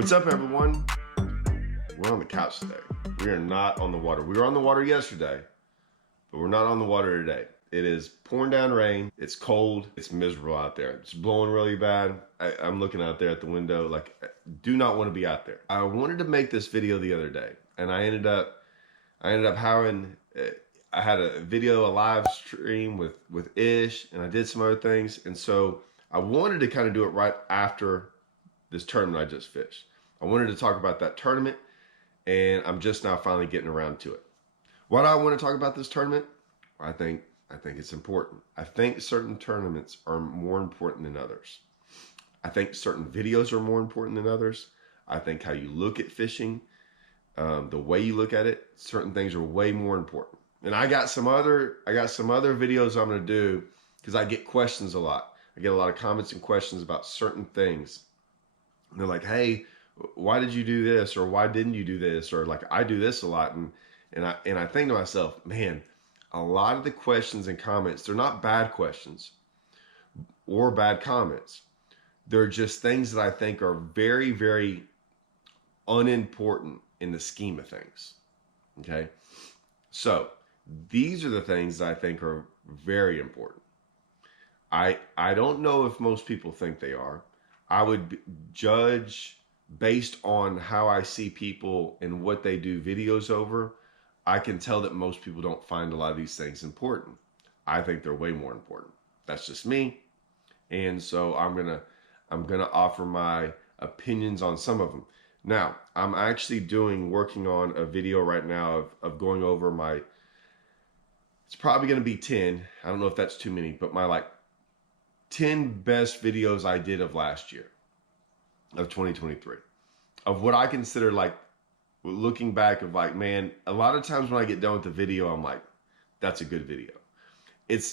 What's up, everyone? We're on the couch today. We are not on the water. We were on the water yesterday, but we're not on the water today. It is pouring down rain. It's cold. It's miserable out there. It's blowing really bad. I'm looking out there at the window like, do not want to be out there. I wanted to make this video the other day, and I ended up having, I had a video, a live stream with Ish, and I did some other things. And so I wanted to kind of do it right after this tournament I just fished. I wanted to talk about that tournament, and I'm just now finally getting around to it. Why do I want to talk about this tournament? I think it's important. I think certain tournaments are more important than others. I think certain videos are more important than others. I think how you look at fishing, the way you look at it, certain things are way more important. And I got some other videos I'm going to do because I get questions a lot. I get a lot of comments and questions about certain things. And they're like, hey, why did you do this? Or why didn't you do this? Or like, I do this a lot. And I think to myself, man, a lot of the questions and comments, they're not bad questions or bad comments. They're just things that I think are very, very unimportant in the scheme of things. Okay. So these are the things that I think are very important. I don't know if most people think they are. I would judge based on how I see people and what they do videos over. I can tell that most people don't find a lot of these things important. I think they're way more important. That's just me. And so I'm gonna offer my opinions on some of them. Now, I'm actually working on a video right now of going over my, it's probably gonna be 10. I don't know if that's too many, but my like 10 best videos I did of last year, of 2023, of what I consider like looking back of like, man, a lot of times when I get done with the video, I'm like, that's a good video. It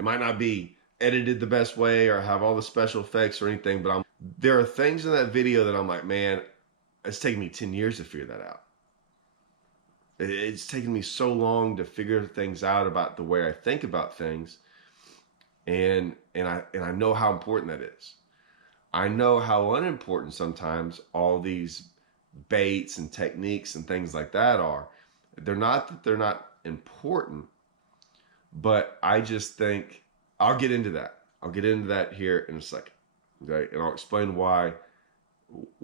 might not be edited the best way or have all the special effects or anything, but there are things in that video that I'm like, man, it's taken me 10 years to figure that out. It's taken me so long to figure things out about the way I think about things. And I know how important that is. I know how unimportant sometimes all these baits and techniques and things like that are. They're not that they're not important, but I just think I'll get into that. I'll get into that here in a second. Okay? And I'll explain why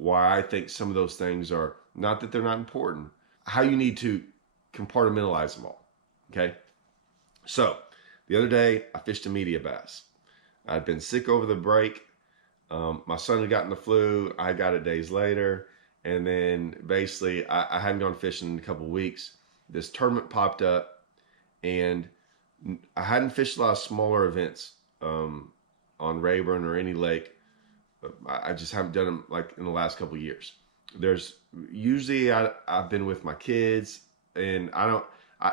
I think some of those things are not that they're not important, how you need to compartmentalize them all. Okay? So the other day, I fished a media bass. I'd been sick over the break. My son had gotten the flu. I got it days later. And then basically, I hadn't gone fishing in a couple of weeks. This tournament popped up, and I hadn't fished a lot of smaller events on Rayburn or any lake. I just haven't done them like in the last couple of years. Usually I've been with my kids, and I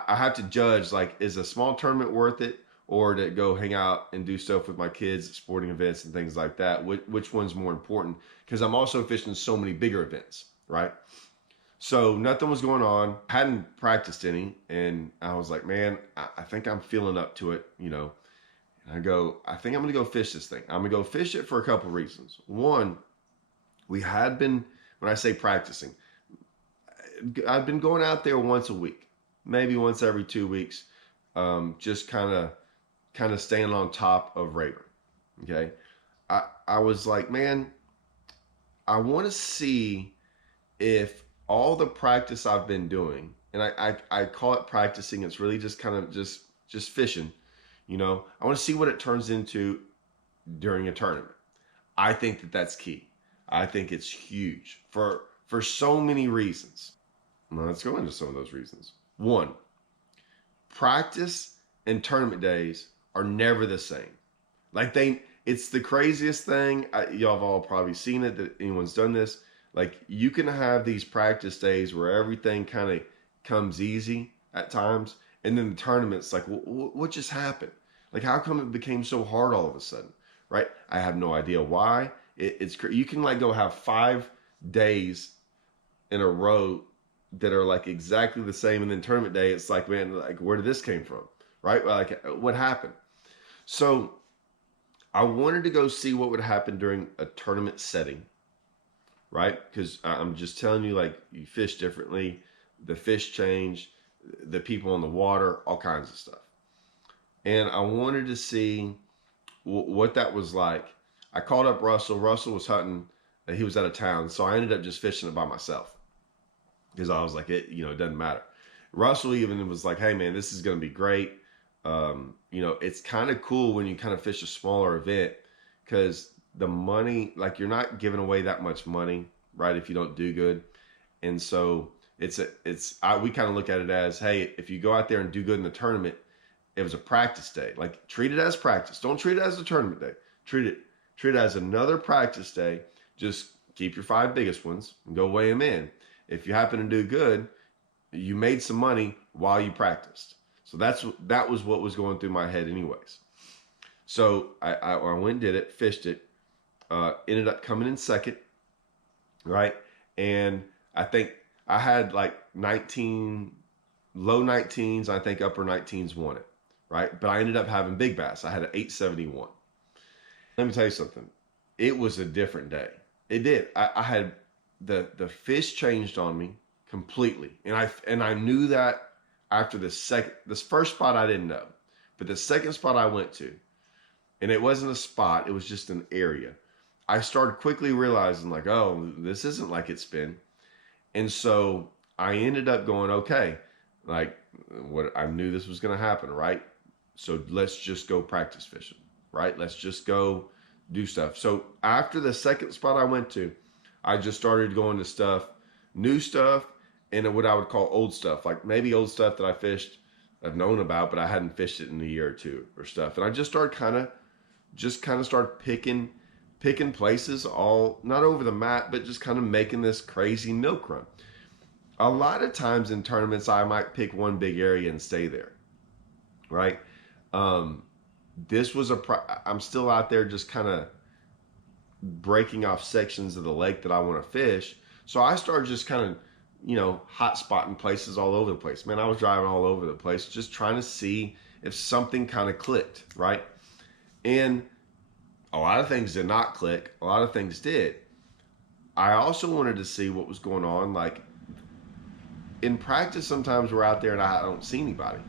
have to judge, like, is a small tournament worth it, or to go hang out and do stuff with my kids at sporting events and things like that? Which one's more important? Because I'm also fishing so many bigger events, right? So nothing was going on. Hadn't practiced any, and I was like, man, I think I'm feeling up to it, you know. And I think I'm going to go fish this thing. I'm going to go fish it for a couple of reasons. One, we had been, when I say practicing, I've been going out there once a week, maybe once every 2 weeks, just kind of staying on top of Rayburn. Okay. I was like, man, I want to see if all the practice I've been doing, and I call it practicing. It's really just kind of just fishing, you know. I want to see what it turns into during a tournament. I think that that's key. I think it's huge for so many reasons. Now, let's go into some of those reasons. One, practice and tournament days are never the same. Like it's the craziest thing. Y'all have all probably seen it, that anyone's done this. Like, you can have these practice days where everything kind of comes easy at times, and then the tournament's like, what just happened? Like, how come it became so hard all of a sudden, right? I have no idea why. You can like go have 5 days in a row that are like exactly the same, and then tournament day, it's like, man, like, where did this came from, right? Like, what happened? So I wanted to go see what would happen during a tournament setting right? Because I'm just telling you, like, you fish differently, the fish change, the people in the water, all kinds of stuff. And I wanted to see what that was like. I called up Russell. Russell was hunting. He was out of town, so I ended up just fishing it by myself because I was like, it doesn't matter. Russell even was like, hey man, this is going to be great. It's kind of cool when you kind of fish a smaller event because the money, like you're not giving away that much money, right? If you don't do good. And so we kind of look at it as, hey, if you go out there and do good in the tournament, it was a practice day. Like treat it as practice. Don't treat it as a tournament day. Treat it as another practice day. Just keep your 5 biggest ones and go weigh them in. If you happen to do good, you made some money while you practiced. So that was what was going through my head anyways. So I went and did it, fished it, ended up coming in second, right? And I think I had like low 19s, I think upper 19s won it, right? But I ended up having big bass. I had an 871. Let me tell you something. It was a different day. It did. I had the fish changed on me completely. And I knew that after this first spot I didn't know. But the second spot I went to, and it wasn't a spot, it was just an area. I started quickly realizing like, oh, this isn't like it's been. And so I ended up going, okay, like what I knew this was going to happen, right? So let's just go practice fishing, right? Let's just go do stuff. So after the second spot I went to, I just started going to stuff, new stuff, and what I would call old stuff, like maybe old stuff that I've known about, but I hadn't fished it in a year or two or stuff. And I just started kind of started picking places, all not over the map, but just kind of making this crazy milk run. A lot of times in tournaments, I might pick one big area and stay there, right? This was I'm still out there just kind of breaking off sections of the lake that I want to fish. So I started just kind of, hot spotting places all over the place. Man, I was driving all over the place, just trying to see if something kind of clicked, right? And a lot of things did not click. A lot of things did. I also wanted to see what was going on. Like in practice, sometimes we're out there and I don't see anybody.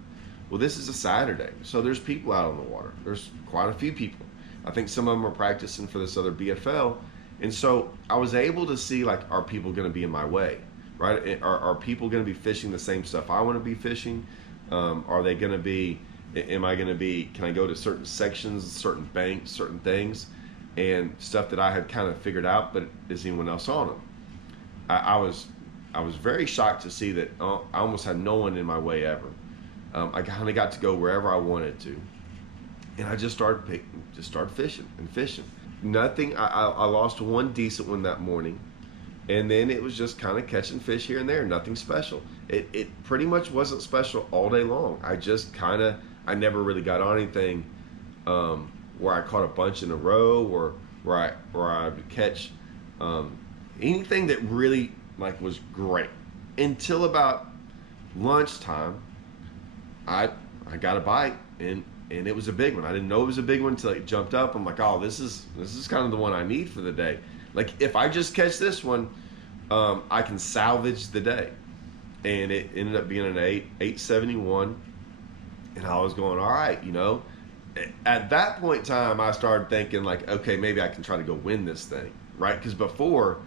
Well, this is a Saturday, so there's people out on the water. There's quite a few people. I think some of them are practicing for this other BFL. And so I was able to see, like, are people going to be in my way, right? Are people going to be fishing the same stuff I want to be fishing? Are they going to be, can I go to certain sections, certain banks, certain things, and stuff that I had kind of figured out, but is anyone else on them? I was very shocked to see that I almost had no one in my way ever. I kind of got to go wherever I wanted to, and I just started fishing. Nothing. I lost one decent one that morning, and then it was just kind of catching fish here and there. Nothing special. It pretty much wasn't special all day long. I never really got on anything where I caught a bunch in a row, or where I would catch anything that really like was great until about lunchtime. I got a bite, and it was a big one. I didn't know it was a big one until it jumped up. I'm like, oh, this is kind of the one I need for the day. Like if I just catch this one, I can salvage the day. And it ended up being an 871, and I was going, all right, At that point in time, I started thinking like, okay, maybe I can try to go win this thing, right? Because before,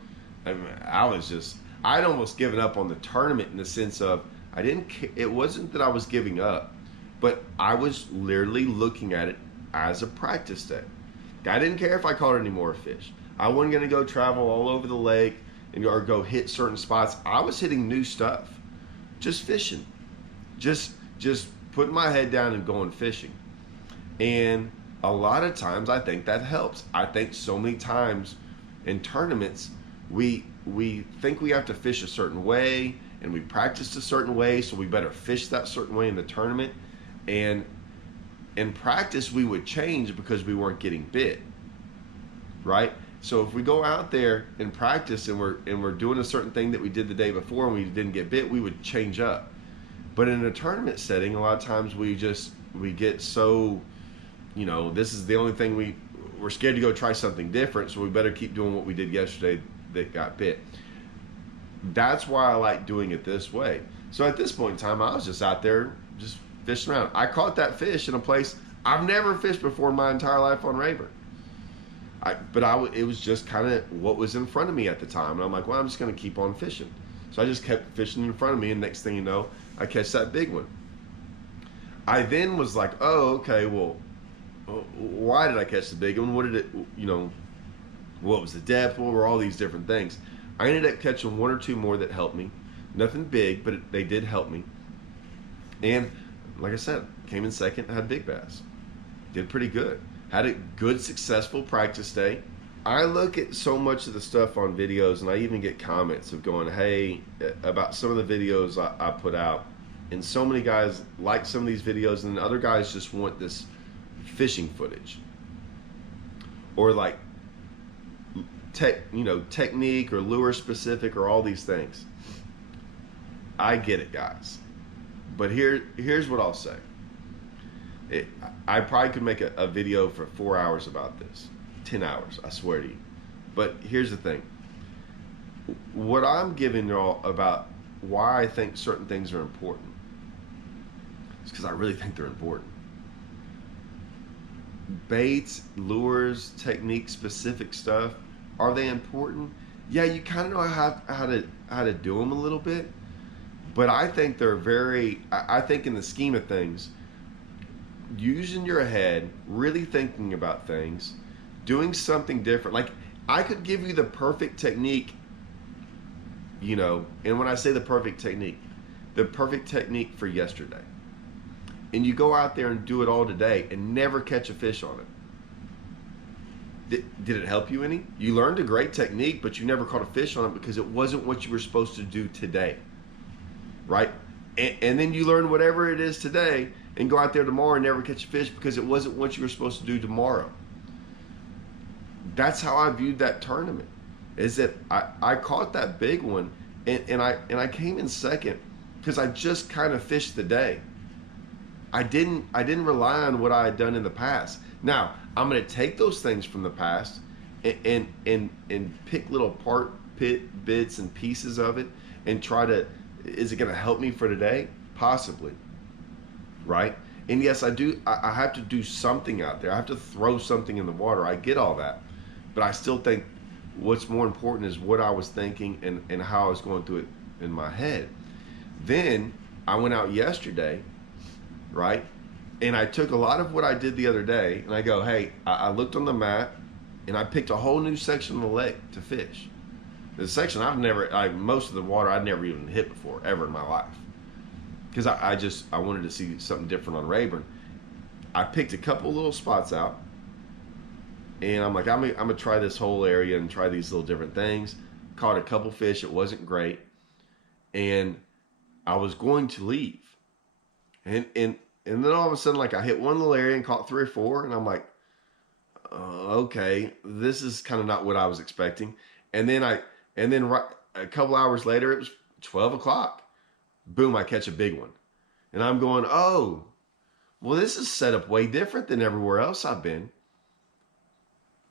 I'd almost given up on the tournament in the sense of it wasn't that I was giving up, but I was literally looking at it as a practice day. I didn't care if I caught any more fish. I wasn't going to go travel all over the lake or go hit certain spots. I was hitting new stuff, just fishing, just putting my head down and going fishing. And a lot of times I think that helps. I think so many times in tournaments, we think we have to fish a certain way, and we practiced a certain way, so we better fish that certain way in the tournament. And in practice, we would change because we weren't getting bit, right? So if we go out there and practice and we're doing a certain thing that we did the day before and we didn't get bit, we would change up. But in a tournament setting, a lot of times we get so, this is the only thing we're scared to go try something different, so we better keep doing what we did yesterday that got bit. That's why I like doing it this way. So at this point in time, I was just out there just fishing around. I caught that fish in a place I've never fished before in my entire life on Rayburn. It was just kind of what was in front of me at the time. And I'm like, well, I'm just going to keep on fishing. So I just kept fishing in front of me. And next thing you know, I catch that big one. I then was like, oh, okay, well, why did I catch the big one? What did it, what was the depth? What were all these different things? I ended up catching one or two more that helped me. Nothing big, but they did help me. And like I said, came in second, had big bass. Did pretty good. Had a good, successful practice day. I look at so much of the stuff on videos, and I even get comments of going, hey, about some of the videos I put out. And so many guys like some of these videos, and other guys just want this fishing footage. Or like technique or lure specific or all these things. I get it, guys. But here's what I'll say. I probably could make a video for 4 hours about this. 10 hours, I swear to you. But here's the thing. What I'm giving y'all about why I think certain things are important is because I really think they're important. Baits, lures, technique specific stuff, are they important? Yeah, you kind of know how to do them a little bit, but I think they're I think in the scheme of things, using your head, really thinking about things, doing something different. Like, I could give you the perfect technique, and when I say the perfect technique for yesterday. And you go out there and do it all today and never catch a fish on it. Did it help you any? You learned a great technique, but you never caught a fish on it because it wasn't what you were supposed to do today, right? And then you learn whatever it is today and go out there tomorrow and never catch a fish because it wasn't what you were supposed to do tomorrow. That's how I viewed that tournament, is that I caught that big one and I came in second because I just kind of fished the day. I didn't rely on what I had done in the past. Now, I'm going to take those things from the past and pick little bits and pieces of it and try to, is it going to help me for today? Possibly, right? And yes, I have to do something out there. I have to throw something in the water. I get all that. But I still think what's more important is what I was thinking and how I was going through it in my head. Then I went out yesterday, right? And I took a lot of what I did the other day and I go, hey, I looked on the map and I picked a whole new section of the lake to fish. The section most of the water I'd never even hit before, ever in my life. Because I wanted to see something different on Rayburn. I picked a couple little spots out and I'm like, I'm gonna try this whole area and try these little different things. Caught a couple fish, it wasn't great. And I was going to leave. And then all of a sudden, like, I hit one little area and caught 3 or 4, and I'm like, okay, this is kind of not what I was expecting. And then right, a couple hours later, it was 12 o'clock. Boom, I catch a big one. And I'm going, oh, well, this is set up way different than everywhere else I've been.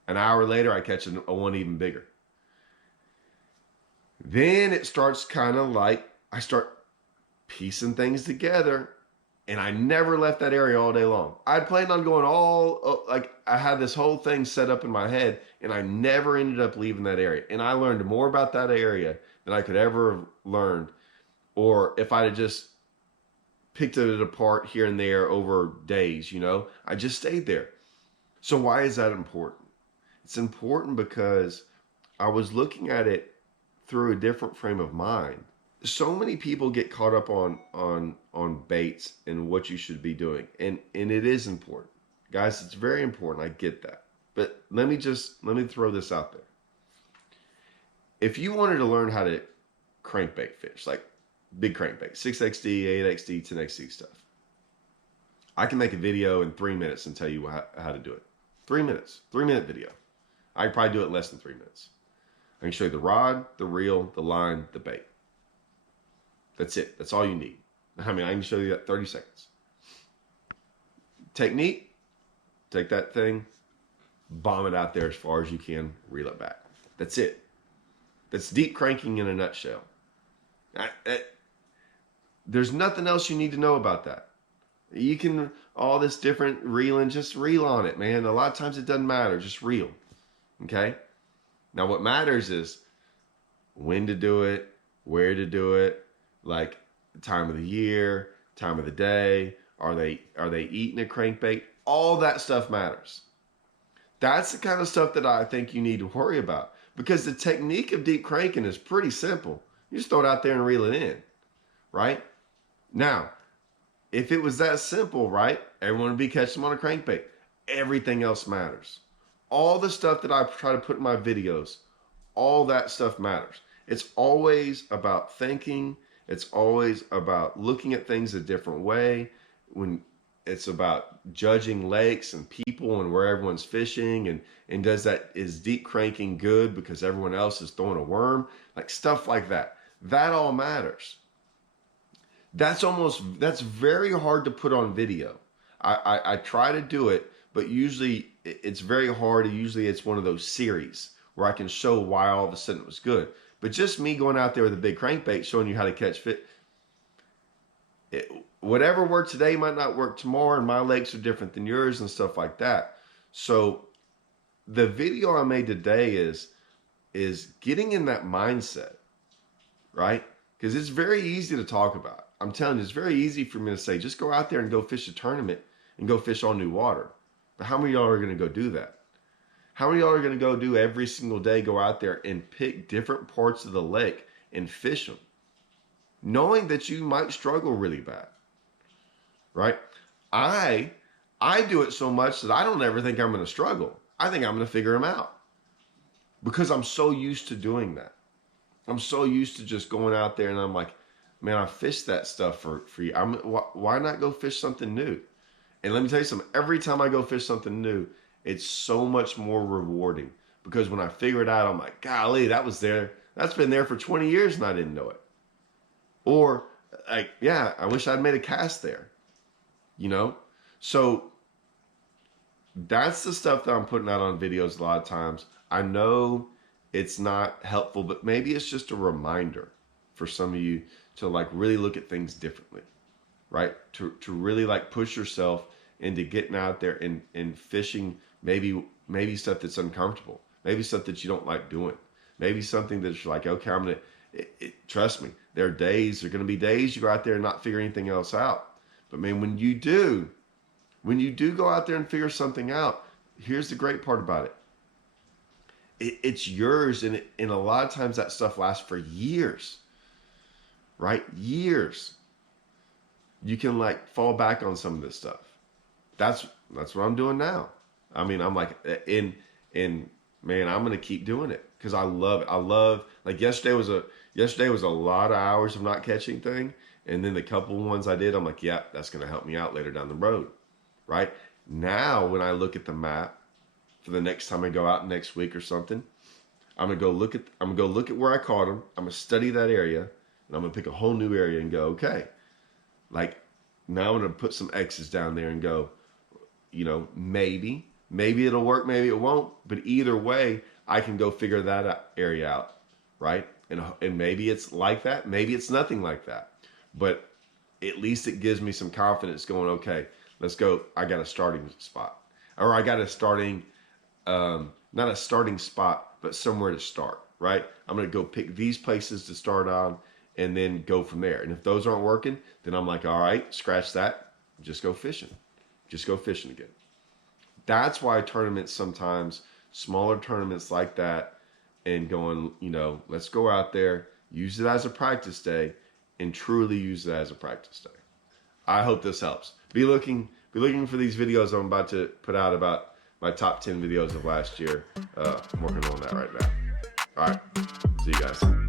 An hour later, I catch a one even bigger. Then it starts kind of like, I start piecing things together. And I never left that area all day long. I'd planned on going I had this whole thing set up in my head, and I never ended up leaving that area. And I learned more about that area than I could ever have learned, or if I'd have just picked it apart here and there over days, I just stayed there. So why is that important? It's important because I was looking at it through a different frame of mind. So many people get caught up on baits and what you should be doing. And it is important. Guys, it's very important. I get that. But let me throw this out there. If you wanted to learn how to crankbait fish, like big crankbait, 6XD, 8XD, 10XD stuff, I can make a video in 3 minutes and tell you how to do it. 3 minutes, 3-minute video. I could probably do it in less than 3 minutes. I can show you the rod, the reel, the line, the bait. That's it. That's all you need. I can show you that 30 seconds. Technique, take that thing, bomb it out there as far as you can, reel it back. That's it. That's deep cranking in a nutshell. There's nothing else you need to know about that. You can, all this different reeling, just reel on it, man. A lot of times it doesn't matter, just reel. Okay? Now what matters is when to do it, where to do it, like time of the year, time of the day, are they eating a crankbait? All that stuff matters. That's the kind of stuff that I think you need to worry about, because the technique of deep cranking is pretty simple. You just throw it out there and reel it in, right? Now, if it was that simple, right, everyone would be catching them on a crankbait. Everything else matters. All the stuff that I try to put in my videos, all that stuff matters. It's always about thinking. It's always about looking at things a different way. When it's about judging lakes and people and where everyone's fishing, and is deep cranking good because everyone else is throwing a worm, like stuff like that. That all matters. That's very hard to put on video. I try to do it, but usually it's very hard. Usually it's one of those series where I can show why all of a sudden it was good. But just me going out there with a big crankbait showing you how to catch fish, whatever worked today might not work tomorrow, and my lakes are different than yours and stuff like that. So the video I made today is getting in that mindset, right? Because it's very easy to talk about. I'm telling you, it's very easy for me to say, just go out there and go fish a tournament and go fish all new water. But how many of y'all are going to go do that? How many of y'all are going to go do every single day, go out there and pick different parts of the lake and fish them, knowing that you might struggle really bad, right? I do it so much that I don't ever think I'm going to struggle. I think I'm going to figure them out because I'm so used to doing that. I'm so used to just going out there and I'm like, man, I fished that stuff for you. Why not go fish something new? And let me tell you something, every time I go fish something new, it's so much more rewarding, because when I figure it out, I'm like, golly, that's been there for 20 years and I didn't know it. Or like, yeah, I wish I'd made a cast there, you know? So that's the stuff that I'm putting out on videos a lot of times. I know it's not helpful, but maybe it's just a reminder for some of you to like really look at things differently, right? To really like push yourself into getting out there and fishing maybe stuff that's uncomfortable, maybe stuff that you don't like doing, maybe something that's like, okay, trust me, there are going to be days you go out there and not figure anything else out. But man, when you do go out there and figure something out, here's the great part about it. It's yours, and a lot of times that stuff lasts for years, right? Years. You can like fall back on some of this stuff. That's what I'm doing now. I mean, I'm like, man, I'm gonna keep doing it because I love it. I love, like yesterday was a lot of hours of not catching thing, and then the couple ones I did, I'm like, yeah, that's gonna help me out later down the road, right? Now, when I look at the map for the next time I go out next week or something, I'm gonna go look at where I caught them. I'm gonna study that area, and I'm gonna pick a whole new area and go, okay, like now I'm gonna put some X's down there and go, you know, maybe it'll work, maybe it won't, but either way, I can go figure that area out, right? And maybe it's like that, maybe it's nothing like that, but at least it gives me some confidence going, okay, let's go. I got a starting spot, or I got a starting, not a starting spot, but somewhere to start, right? I'm going to go pick these places to start on and then go from there. And if those aren't working, then I'm like, all right, scratch that. Just go fishing. Just go fishing again. That's why tournaments sometimes, smaller tournaments like that, and going, you know, let's go out there, use it as a practice day, and truly use it as a practice day. I hope this helps. Be looking for these videos I'm about to put out about my top 10 videos of last year. I'm working on that right now. All right. See you guys.